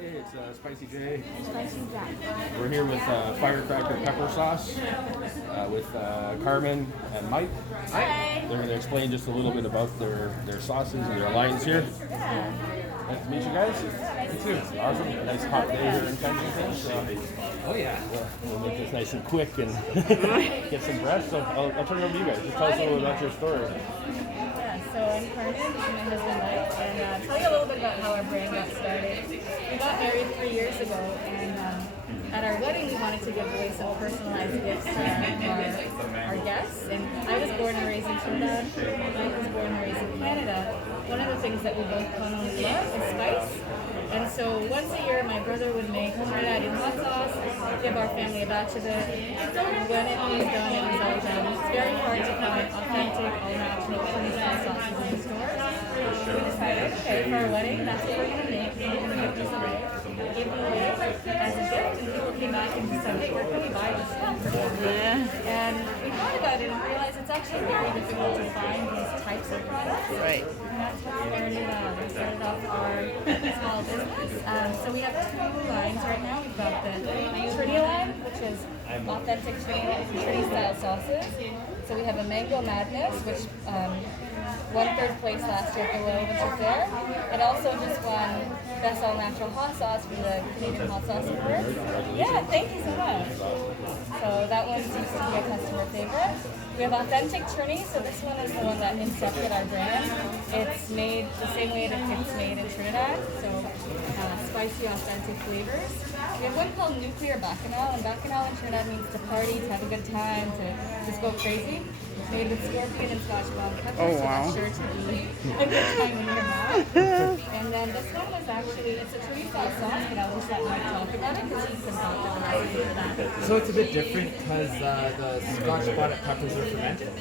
Hey, it's Spicy J. Spicy Jack. We're here with Firecracker Pepper Sauce with Carmine and Mike. Hi. They're going to explain just a little bit about their sauces and their lines here. Yeah. Nice to meet you guys. Nice You too. Awesome. A nice hot day here in Kensington. So, Oh yeah. we'll make this nice and quick and get some breath. So I'll turn it over to you guys. Just tell us a little about your story. Yeah, so I'm Carmen, this is my husband Mike, and tell you a little bit about how our brand got started. We got married 3 years ago, and at our wedding we wanted to give away some personalized gifts to our guests. And I was born and raised in Trinidad, Mike was born and raised in Canada. One of the things that we both commonly love is spice. And so once a year, my brother would make Trinidadian hot sauce, give our family a batch of it. When it was done, it was all done. It's very hard to find authentic, all-natural Trinidad sauces in the stores. So we decided, okay, for our wedding, that's what we're going to make. We're going to give this away. Give it away as a gift, and people came back and said, hey, where can we buy this from? And we thought about it and realized it's actually very difficult to find these types of products. Right. And that's what we started off our small business. So we have two lines right now. We've got the Trini line, which is authentic Trini style sauces. So we have a Mango Madness, which won third place last year at the Royal Winter Fair. It also just won Best All Natural Hot Sauce for the Canadian Hot Sauce Award. Yeah, thank you so much. So that one seems to be a customer favorite. We have authentic Trini, so this one is the one that incepted our brand. It's made the same way that it's made in Trinidad, so spicy, authentic flavors. We have one called Nuclear Bacchanal, and Bacchanal in Trinidad means to party, to have a good time, to just go crazy. Made with scorpion and Scotch bonnet pepper, so that's sure to be a good time in your mouth. And then this one was actually, it's a Trini style sauce, but I'll just let Mike talk about it because he's been talking about it. So it's a bit different because the Scotch bonnet peppers are fermented.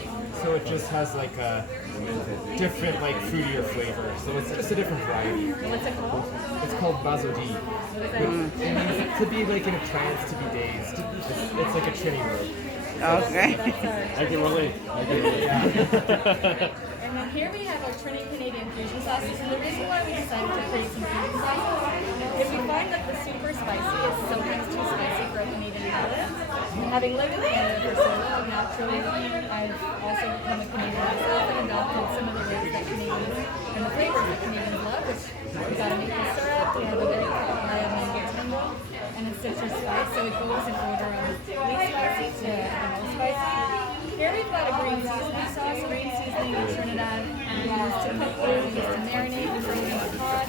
So it just has like a different, like fruitier flavor. So it's just a different variety. What's it called? It's called Bazodi. It means to be like in a trance, to be dazed. It's like a Trini word. Okay. I can relate. And then here we have our Trini Canadian fusion sauces. And the reason why we decided to create some fusion sauces is we find that the super spicy is sometimes too spicy for a Canadian palate. Having lived in Canada for so long, naturally, I've also become a Canadian myself and adopted some of the ways that Canadians and the flavors that Canadians love, which we got a maple syrup, we have a very mango tango, and a citrus spice, so it goes in order of least spicy to most spicy. Here we've got a green seasoning sauce. Green seasoning in Trinidad we use to cook food, we use to marinate, we bring it in the pot.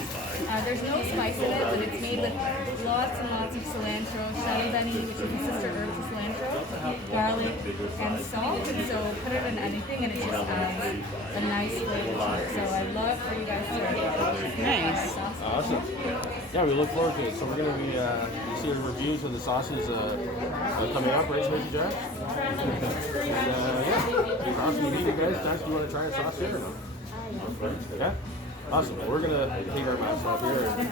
There's no spice in it, but it's made with lots and lots of cilantro, shalabeni, which is the sister herb to cilantro, garlic, and salt. And so put it in anything, and it just adds a nice flavor to it. So I'd love for you guys to Nice. Awesome. Yeah, we look forward to it. So we're going to be seeing reviews of the sauces coming up, right, Spicy Jack? Yeah, it's awesome to meet you guys. Josh, do you want to try a sauce here or no? Yeah? Awesome. We're going to take our masks off here.